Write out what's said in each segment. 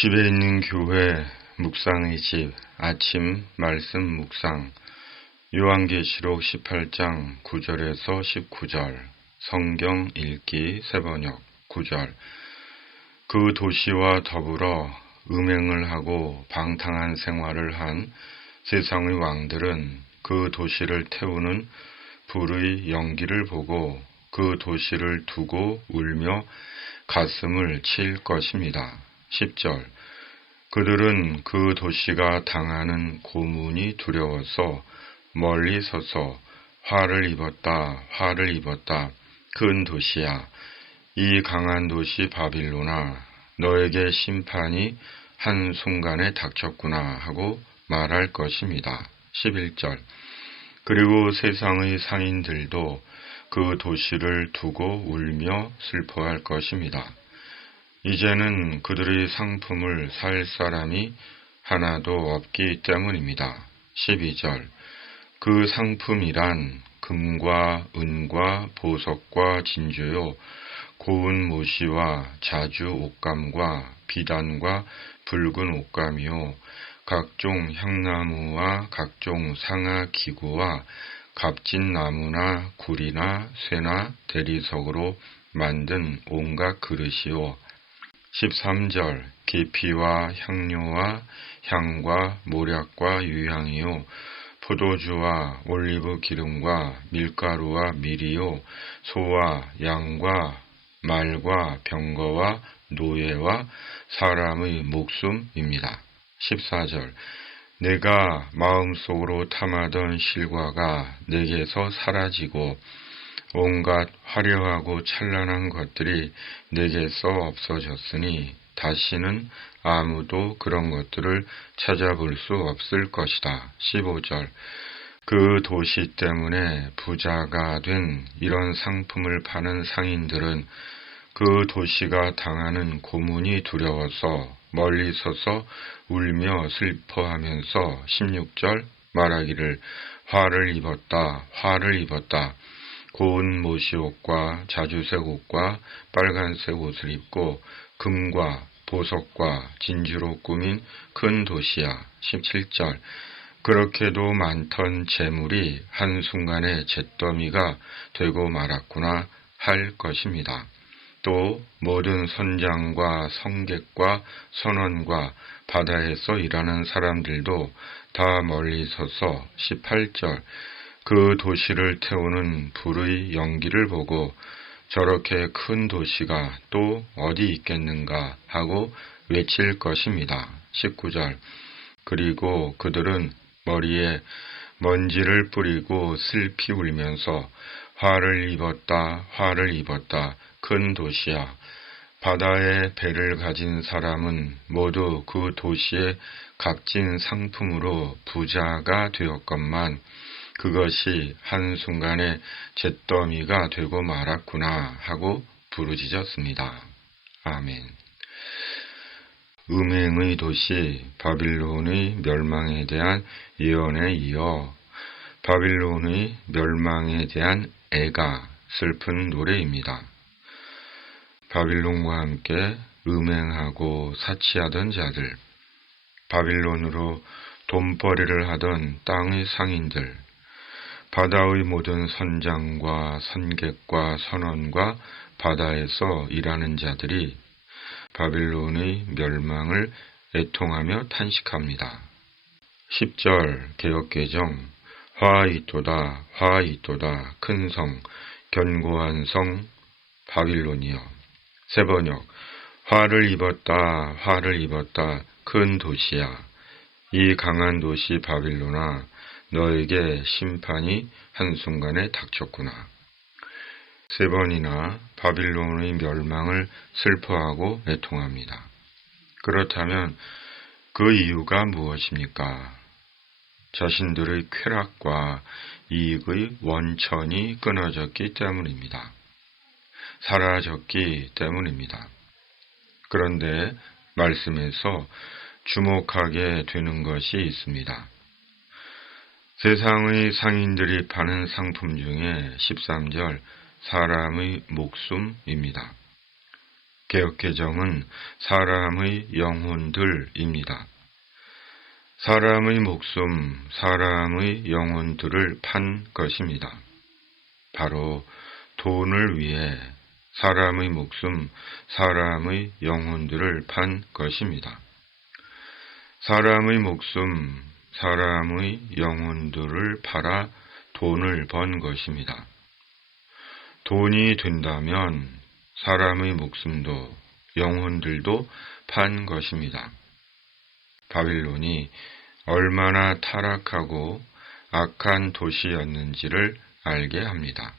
집에 있는 교회 묵상의 집 아침 말씀 묵상 요한계시록 18장 9절에서 19절 성경 읽기 새번역 9절 그 도시와 더불어 음행을 하고 방탕한 생활을 한 세상의 왕들은 그 도시를 태우는 불의 연기를 보고 그 도시를 두고 울며 가슴을 칠 것입니다. 10절 그들은 그 도시가 당하는 고문이 두려워서 멀리 서서 화를 입었다. 큰 도시야, 이 강한 도시 바빌로나, 너에게 심판이 한순간에 닥쳤구나 하고 말할 것입니다. 11절 그리고 세상의 상인들도 그 도시를 두고 울며 슬퍼할 것입니다. 이제는 그들의 상품을 살 사람이 하나도 없기 때문입니다. 12절 그 상품이란 금과 은과 보석과 진주요 고운 모시와 자주 옷감과 비단과 붉은 옷감이요 각종 향나무와 각종 상아 기구와 값진 나무나 구리나 쇠나 대리석으로 만든 온갖 그릇이요 13절 계피와 향료와 향과 모략과 유향이요 포도주와 올리브 기름과 밀가루와 밀이요 소와 양과 말과 병거와 노예와 사람의 목숨입니다. 14절 내가 마음속으로 탐하던 실과가 내게서 사라지고 온갖 화려하고 찬란한 것들이 내게서 없어졌으니 다시는 아무도 그런 것들을 찾아볼 수 없을 것이다. 15절 그 도시 때문에 부자가 된 이런 상품을 파는 상인들은 그 도시가 당하는 고문이 두려워서 멀리 서서 울며 슬퍼하면서 16절 말하기를 화를 입었다. 고운 모시옷과 자주색 옷과 빨간색 옷을 입고 금과 보석과 진주로 꾸민 큰 도시야. 17절 그렇게도 많던 재물이 한순간에 잿더미가 되고 말았구나 할 것입니다. 또 모든 선장과 성객과 선원과 바다에서 일하는 사람들도 다 멀리 서서 18절 그 도시를 태우는 불의 연기를 보고 저렇게 큰 도시가 또 어디 있겠는가 하고 외칠 것입니다. 19절 그리고 그들은 머리에 먼지를 뿌리고 슬피 울면서 화를 입었다. 큰 도시야. 바다에 배를 가진 사람은 모두 그 도시의 값진 상품으로 부자가 되었건만 그것이 한순간에 잿더미가 되고 말았구나 하고 부르짖었습니다. 아멘. 음행의 도시 바빌론의 멸망에 대한 예언에 이어 바빌론의 멸망에 대한 애가 슬픈 노래입니다. 바빌론과 함께 음행하고 사치하던 자들, 바빌론으로 돈벌이를 하던 땅의 상인들, 바다의 모든 선장과 선객과 선원과 바다에서 일하는 자들이 바빌론의 멸망을 애통하며 탄식합니다. 10절 개역개정 화이또다 큰 성 견고한 성 바빌론이여 세번역 화를 입었다 큰 도시야 이 강한 도시 바빌론아 너에게 심판이 한순간에 닥쳤구나. 세 번이나 바빌론의 멸망을 슬퍼하고 애통합니다. 그렇다면 그 이유가 무엇입니까? 자신들의 쾌락과 이익의 원천이 끊어졌기 때문입니다. 사라졌기 때문입니다. 그런데 말씀에서 주목하게 되는 것이 있습니다. 세상의 상인들이 파는 상품 중에 13절 사람의 목숨입니다. 개역개정은 사람의 영혼들입니다. 사람의 목숨, 사람의 영혼들을 판 것입니다. 바로 돈을 위해 사람의 목숨, 사람의 영혼들을 판 것입니다. 사람의 목숨, 사람의 영혼들을 팔아 돈을 번 것입니다. 돈이 된다면 사람의 목숨도 영혼들도 판 것입니다. 바빌론이 얼마나 타락하고 악한 도시였는지를 알게 합니다.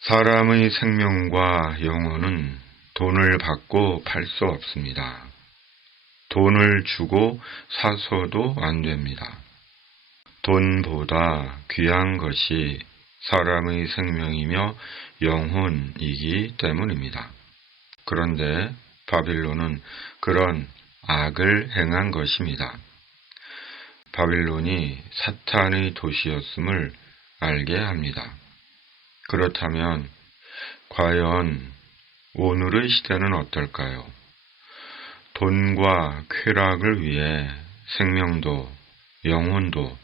사람의 생명과 영혼은 돈을 받고 팔 수 없습니다. 돈을 주고 사서도 안 됩니다. 돈보다 귀한 것이 사람의 생명이며 영혼이기 때문입니다. 그런데 바빌론은 그런 악을 행한 것입니다. 바빌론이 사탄의 도시였음을 알게 합니다. 그렇다면 과연 오늘의 시대는 어떨까요? 돈과 쾌락을 위해 생명도 영혼도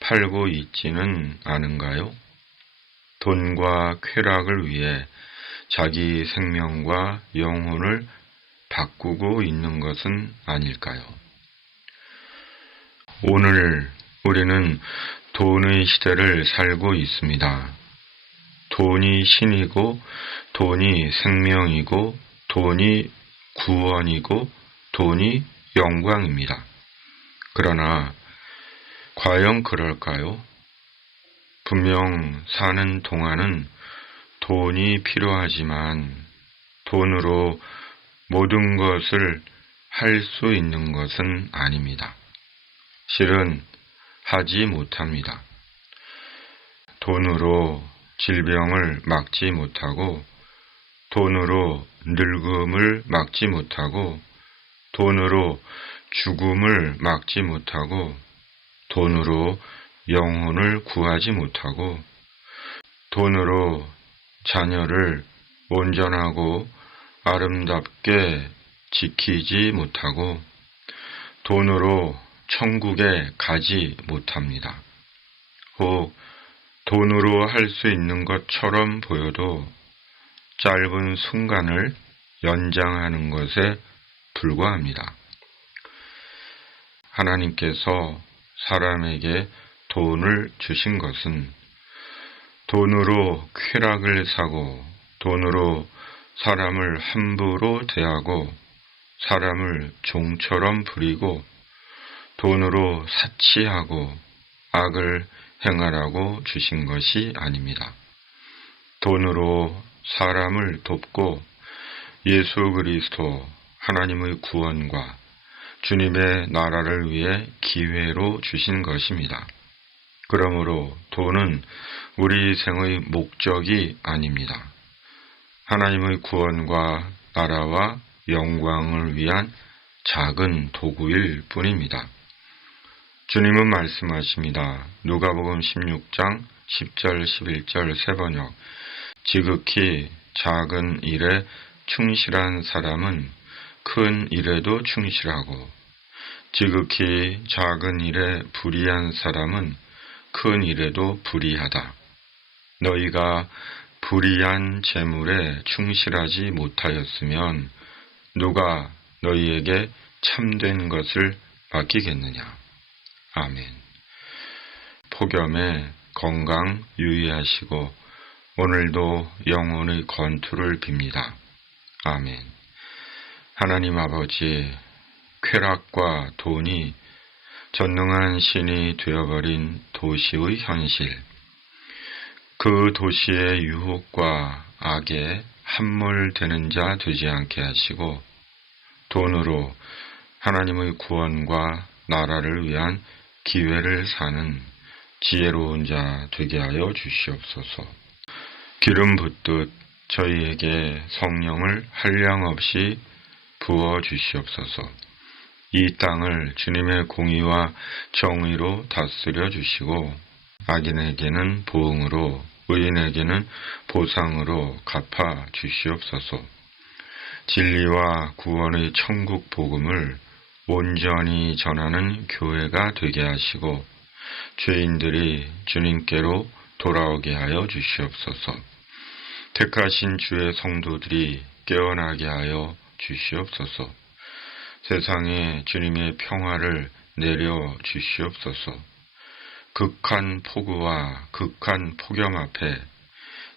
팔고 있지는 않은가요? 돈과 쾌락을 위해 자기 생명과 영혼을 바꾸고 있는 것은 아닐까요? 오늘 우리는 돈의 시대를 살고 있습니다. 돈이 신이고, 돈이 생명이고, 돈이 구원이고, 돈이 영광입니다. 그러나 과연 그럴까요? 분명 사는 동안은 돈이 필요하지만 돈으로 모든 것을 할 수 있는 것은 아닙니다. 실은 하지 못합니다. 돈으로 질병을 막지 못하고, 돈으로 늙음을 막지 못하고, 돈으로 죽음을 막지 못하고, 돈으로 영혼을 구하지 못하고, 돈으로 자녀를 온전하고 아름답게 지키지 못하고, 돈으로 천국에 가지 못합니다. 혹 돈으로 할 수 있는 것처럼 보여도 짧은 순간을 연장하는 것에 불과합니다. 하나님께서 사람에게 돈을 주신 것은 돈으로 쾌락을 사고, 돈으로 사람을 함부로 대하고, 사람을 종처럼 부리고, 돈으로 사치하고 악을 행하라고 주신 것이 아닙니다. 돈으로 사람을 돕고 예수 그리스도 하나님의 구원과 주님의 나라를 위해 기회로 주신 것입니다. 그러므로 돈은 우리 생의 목적이 아닙니다. 하나님의 구원과 나라와 영광을 위한 작은 도구일 뿐입니다. 주님은 말씀하십니다. 누가복음 16장 10절 11절 세번역. 지극히 작은 일에 충실한 사람은 큰 일에도 충실하고, 지극히 작은 일에 불의한 사람은 큰 일에도 불의하다. 너희가 불의한 재물에 충실하지 못하였으면 누가 너희에게 참된 것을 맡기겠느냐. 아멘. 폭염에 건강 유의하시고 오늘도 영혼의 건투를 빕니다. 아멘. 하나님 아버지, 쾌락과 돈이 전능한 신이 되어버린 도시의 현실, 그 도시의 유혹과 악에 함몰되는 자 되지 않게 하시고, 돈으로 하나님의 구원과 나라를 위한 기회를 사는 지혜로운 자 되게 하여 주시옵소서. 기름 붓듯 저희에게 성령을 한량없이 부어 주시옵소서. 이 땅을 주님의 공의와 정의로 다스려 주시고, 악인에게는 보응으로, 의인에게는 보상으로 갚아 주시옵소서. 진리와 구원의 천국 복음을 온전히 전하는 교회가 되게 하시고 죄인들이 주님께로 돌아오게 하여 주시옵소서. 택하신 주의 성도들이 깨어나게 하여 주시옵소서. 세상에 주님의 평화를 내려 주시옵소서. 극한 폭우와 극한 폭염 앞에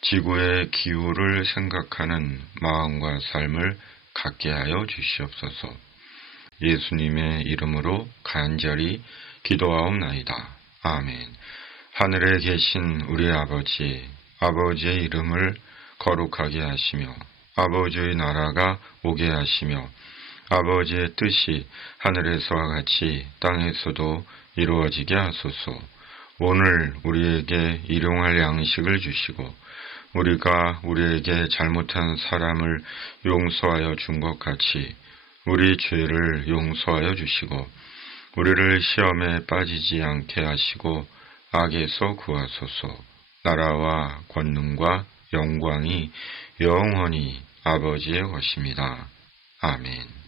지구의 기후를 생각하는 마음과 삶을 갖게 하여 주시옵소서. 예수님의 이름으로 간절히 기도하옵나이다. 아멘. 하늘에 계신 우리 아버지, 아버지의 이름을 거룩하게 하시며 아버지의 나라가 오게 하시며 아버지의 뜻이 하늘에서와 같이 땅에서도 이루어지게 하소서. 오늘 우리에게 일용할 양식을 주시고 우리가 우리에게 잘못한 사람을 용서하여 준 것 같이 우리 죄를 용서하여 주시고 우리를 시험에 빠지지 않게 하시고 악에서 구하소서. 나라와 권능과 영광이 영원히 아버지의 것입니다. 아멘.